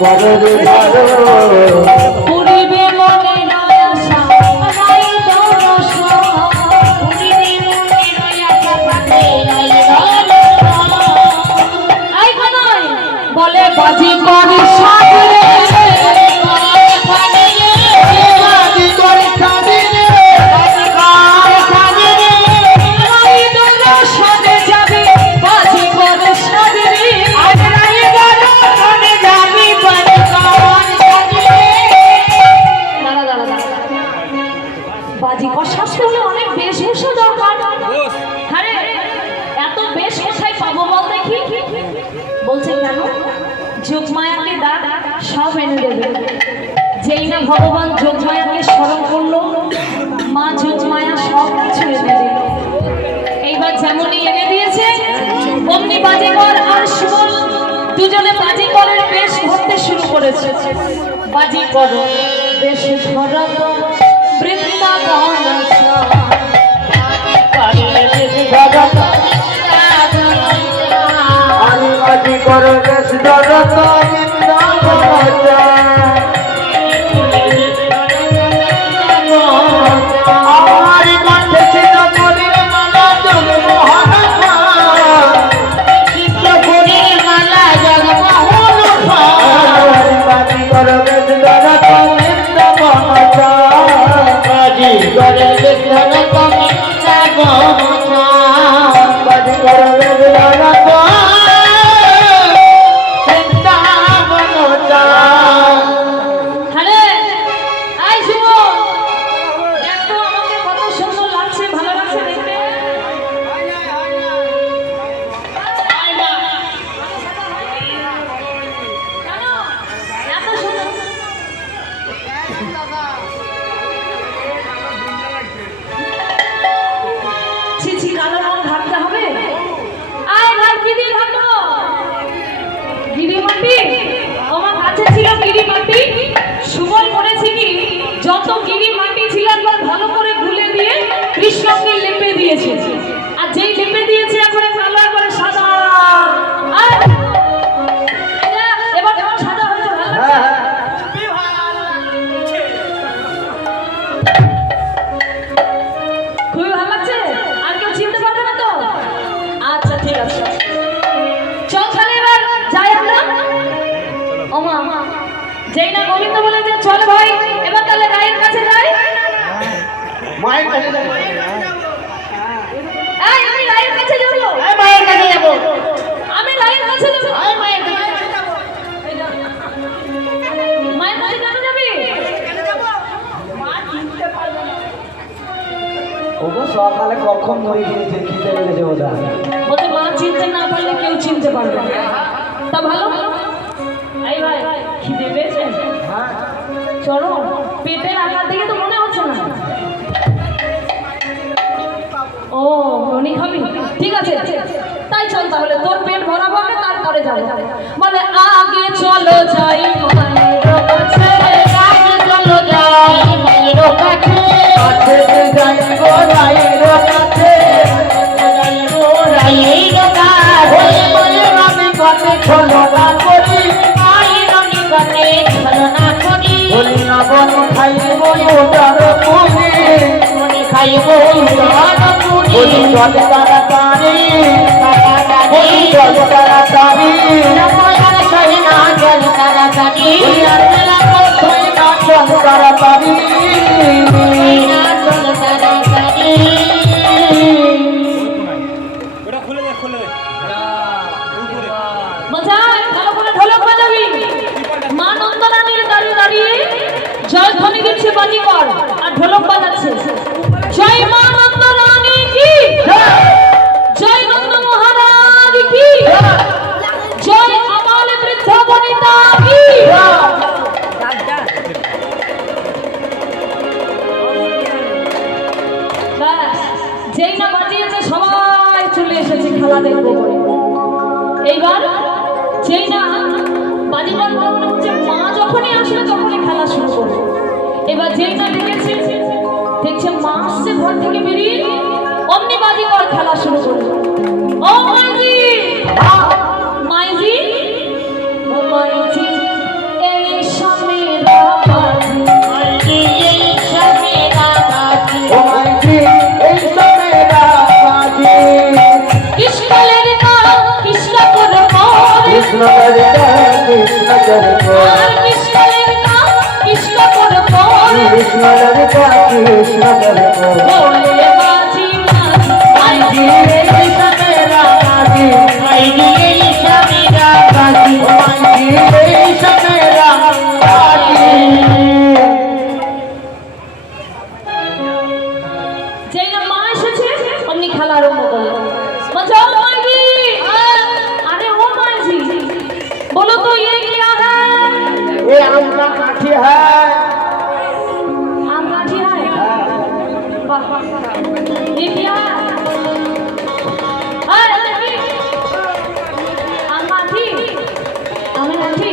করবে ভালো পুরিবে মনে আশা নাই দরস পুরিবে মনে আশা নাই আই কানাই বলে বাজি করি সাজরে যোগমায়াকে ডাক সব এনে দেবে। যেই না ভগবান যোগমায়াকে স্মরণ করলো মা যোগমায়া সব কিছু এনে দিল। এইবার যেমনই এনে দিয়েছে অমনি বাজিকর আর সুবল দুজনে বাজিকরের বেশ ধরতে শুরু করেছে। বাজিকর বেশ ধরা বৃন্দাবন বাজি করো বেশ ধরত আমার কণ্ঠে ছিল করির মালা জগমোহন মালা জগমোহন বাজি করো বেশ ধরত বাজি করে বেশ ধরত বাজি করো বেশ ধরত সুবল করেছে কি যত গিরি মাটি ছিল একবার ভালো করে গুলে দিয়ে কৃষ্ণকে লেপে দিয়েছে। আর যেই লেপে দিয়েছে একবারে কালো একবারে সাদা। এবার কেমন সাদা হয়েছে ভালো খুবই ভালো লাগছে। আর কেউ চিনতে পারবে না তো? আচ্ছা ঠিক আছে চল তাহলে এবার যাই আমরা। ওমা যেই না গোবিন্দ বলে যে চল ভাই এবার তাহলে রায়ের কাছে যাই। মায়ের কাছে আমি রায়ের কাছে যাব। মায়ের কাছে যাব। আমি রায়ের কাছে যাব। মায়ের কাছে মায়ের কাছে কেন যাবি? মা চিনতে পারবে না। ওগো সকালে কখন ধরে গিয়েছে খিদে লেগেছে ওটা বলতে মা চিনতে না পারলে কেউ চিনতে পারবে না। তা ভালো এই ভাই খিদে পেয়েছে? হ্যাঁ চলো পেটের আকার দেখে তো মনে হচ্ছে না। ও ননি খাবি? ঠিক আছে তাই চল তাহলে তোর পেট ভরাবো আগে তারপরে যাবো। বলে আগে চলো যাই মায়ের কাছে আগে চলো যাই মায়ের কাছে কাছে যাই গো রায়ের কাছে যাই গো রায়ের কাছে মায়ের আমি কাছে চলো না করি মায়ের আমি কাছে চলো না করি বলি না বন খাইব ওটার পুরি মনে খাইব উদার পুরি বলি জল তাড়াতাড়ি বলি জল তাড়াতাড়ি ময়ার সহে না জল তাড়াতাড়ি জল তাড়াতাড়ি না জল তাড়াতাড়ি। মজাই ভালো করে ঢোলক বাজাবি। মা নন্দরানীর দাঁড়িয়ে দাঁড়িয়ে জয়ধ্বনি দিচ্ছে বাজিকর আর ঢোলক বাজাচ্ছে। জয় মা নন্দরানী কি জয় নন্দ মহারাজ কি জয় আবাল বৃদ্ধ বনিতা কি। যেই না বাজিয়েছে সবাই চলে এসেছে খেলা দেখবো বলে। এইবার যেই না বাজিকর মনে হচ্ছে মা যখনই আসবে তখনই খেলা শুরু করবে। এবার যেই না দেখছে মা আসছে ঘর থেকে বেরিয়ে অমনি বাজিকর খেলা শুরু করবে। ও মাইজি মাইজি ও মাইজি बोले बाजी बाजी ईशा मेरा बाजी ईशा मेरा बाजी ईशा मेरा बाजी যেই না মা এসেছে অমনি খেলা আরম্ভ করলো বাঁচাও মাইজি আরে ও মাইজি बोलो तो ये क्या है ये आम का काठी है आम काठी है वाह ये क्या है आम काठी आमेर काठी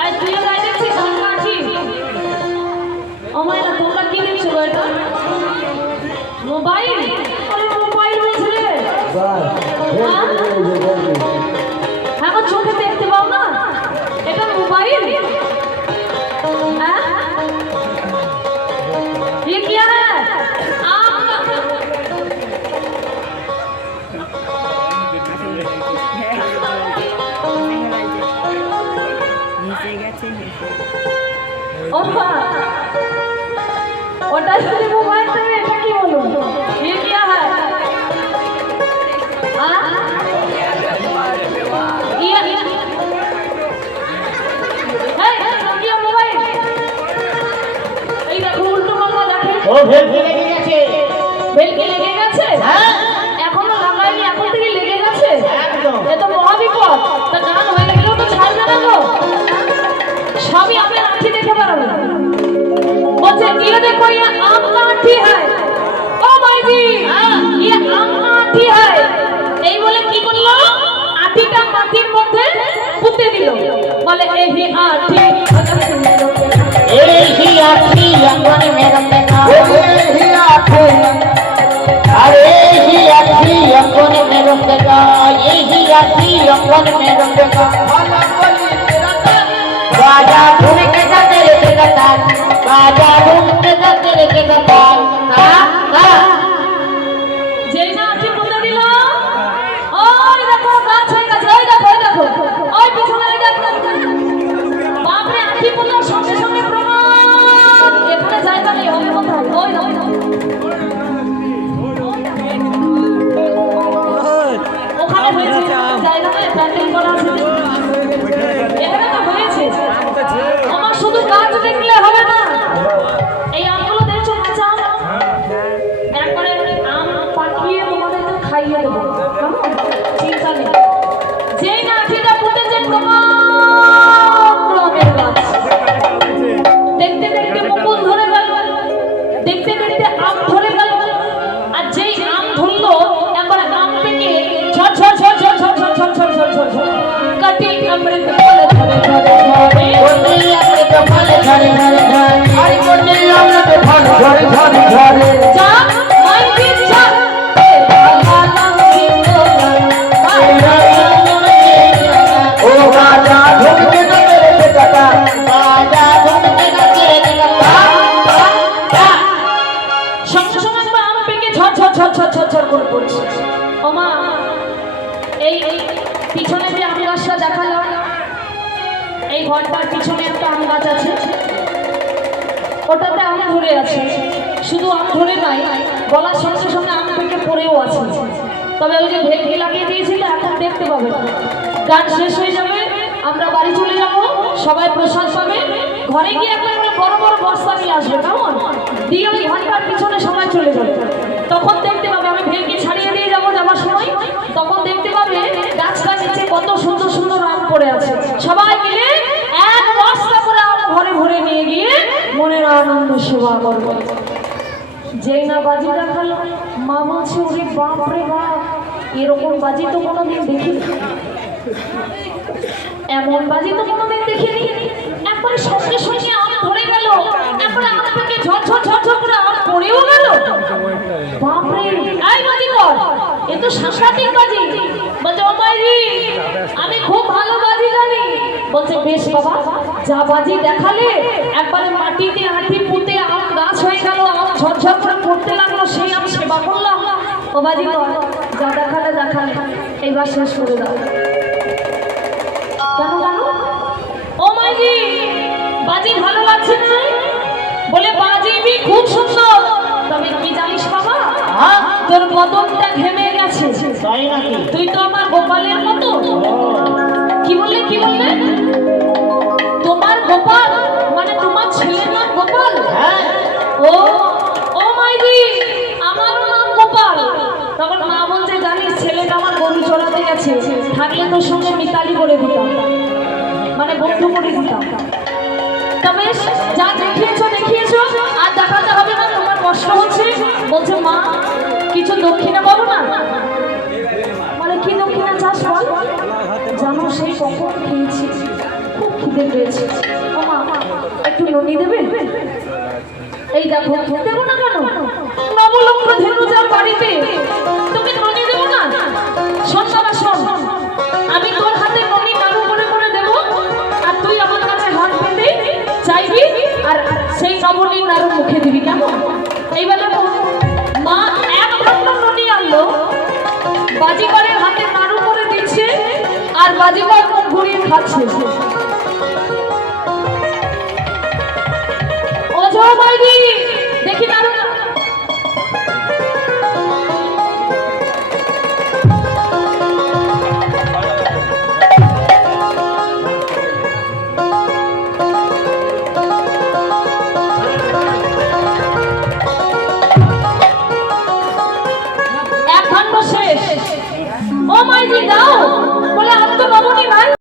আর তুই গাই দেখছিস আম কাठी ও মাইলা তোমরা কি দেখছো এটা মোবাইল আরে মোবাইল বলছে এখন চোখে দেখতে পাও না এটা মোবাইল ये क्या है ওটা শুধু মোবাইল তুমি এটা কি বলো ये क्या है ও ভেলকি লেগে গেছে বেলকে লেগে গেছে হ্যাঁ এখনো লাগাইনি এখন থেকে লেগে গেছে একদম এ তো মহাবিপদ তা গান হয়ে গেলেও তো ছাড়বে না তো সবই আপনি আঁঠি দেখে পারবে বলছে ये देखो ये आम का आठी है ओ भाई जी ये आम का आठी है এই বলে কি করলো আঠিটা মাটির মধ্যে পুঁতে দিল বলে এই আঠি ही आठी अंगन में रखेगा ही आठी अरे ही आठी अंगन में रखेगा ही आठी अंगन में रखेगा बाजा धुन के जाते रे गता बाजा धुन के जाते रे गता যেই না আঠি পুঁতে দিল ওই দেখো গাছ হয়ে গেছে ওই দেখো ওই পিছনে দেখো বাপরে আঠি পুঁতার সঙ্গে সঙ্গে প্রমাণ এখানে জায়গা নেই হবে কোথায় ওই দেখো ওখানে হয়েছে জায়গাতে প্যান্ডেল করা আছে এখানে তো হয়েছে আমার শুধু গাছ দেখলে হবে না এই আমগুলো দেখছো কাঁচা একবারে আম পাকিয়ে তোমাদের তো খাইয়ে দেবো কেমন চিন্তা নেই যেই না আঠিটা ফুটেছে প্রমের গাছ দেখতে দেখতে মুকুল ধরে গেল দেখতে দেখতে আম ধরে গেল আর যেই আম ধরলো একবার আম থেকে ঝড় ঝড় ঝড় ঝড় ঝড় ঝড় ঝড় ঝড় ঝড় ঝড় ঝড় কাটি অমৃত ফল ধরে ধরে ধরে बोली अमृत फल झरे झरे झरे अरे बोली अमृत फल झरे झरे झरे जा माइके जा लाला किलो ओ बाजा धुन के न तेरे के गता बाजा धुन के न तेरे के गता সঙ্গে সঙ্গে একবার আম পেকে ঝড় ঝড় ঝড় ঝড় ঝড় ঝড় করে পড়ছে ওমা এই পিছনে যে আম গাছটা দেখালাম এই ঘরটার পিছনে একটা আম গাছ আছে ওটাতে আম ধরে আছে শুধু আম ধরে নাই গলার সঙ্গে সঙ্গে আম পেকে পড়েও আছে তবে ওই যে ভেলকি লাগিয়ে দিয়েছিল এখন দেখতে পাবে গান শেষ হয়ে যাবে আমরা বাড়ি চলে যাব সবাই প্রসাদ পাবে ঘরে গিয়ে একটা বড় বড় বস্তা নিয়ে আসবে কেমন দিয়ে ওই ঘরটার পিছনে সবাই চলে যাবে তখন দেখতে পাবে আমি ভেলকি ছাড়িয়ে দিয়ে যাবো যাওয়ার সময় তখন দেখতে পাবে গাছটা নিচে কত সুন্দর সুন্দর আম পড়ে আছে সবাই মিলে এক বস্তা করে আম ঘরে ভরে নিয়ে গিয়ে মনের আনন্দ সেবা করবে যেই না বাজি দেখালো মা বলছে ওরে বাপ রে বাপ এরকম বাজি তো কোনোদিন দেখিনি এমন বাজি তো কোনোদিন দেখিনি একবার সঙ্গে সঙ্গে আম ধরে গেল একবার আম থেকে ঝড় ঝড় ঝড় ঝড় করে আম পড়েও গেল বাপরে এই বাজি কর এ তো সাংঘাতিক বাজি বলছে ও মাইরি আমি খুব ভালো বাজি জানি বলছে বেশ বাবা যা বাজি দেখালে একবারে মাটিতে আঠি পুঁতে আম গাছ হয়ে গেল আম ঝরঝর করে পড়তে লাগলো সেই আম সেবা করলাম ও বাজি কর যা দেখালে দেখালে এইবার শেষ করে দাও কেন জানো ও মাইরি বাজি ভালো লাগছে না বলে বাজি খুব সুন্দর তবে হ্যাঁ তোর বদনটা ঘেমে গেছে। তাই নাকি? তুই তো আমার গোপালের মতো। কি বললে কি বললে? তোমার গোপাল মানে তোমার ছেলের নাম গোপাল? হ্যাঁ ও ও মাইদি, আমার নাম গোপাল। তখন মা বলছে জানিস ছেলেটা আমার গরু চড়াতে গেছে, থাকলে তোর সঙ্গে মিতালি করে দিতাম, মানে বন্ধু করে দিতাম। তবে যা দেখিয়েছো দেখিয়েছো, আর দেখাতে হবে না, তোমার কষ্ট হচ্ছে। বলছে মা কিছু দক্ষিণা বলো না। মানে কি দক্ষিণা চাস বল? জানো সেই কখন খেয়েছি, খুব খিদে পেয়েছে। ও মা একটু ননি দেবে? এই দেখো। দেবো না কেন? নবলক্ষ ধেনু যার বাড়িতে, তোকে ননি দেবো না? শোন বাবা শোন, আমি তোর হাতে ননি নাড়ু করে করে দেবো, আর তুই আমার কাছে হাত পেতে চাইবি, আর সেই নবনীর নাড়ু মুখে দিবি, কেমন? এইবার দেখো মা এক ঘন্টা ননি আনলো, বাজিগরের হাতে নাড়ু করে দিচ্ছে, আর বাজিগর মুখ ঘুরিয়ে খাচ্ছে। অজয় মাইদি দেখি নাড়ু। এক খণ্ড শেষ। ও মাইদি দাও।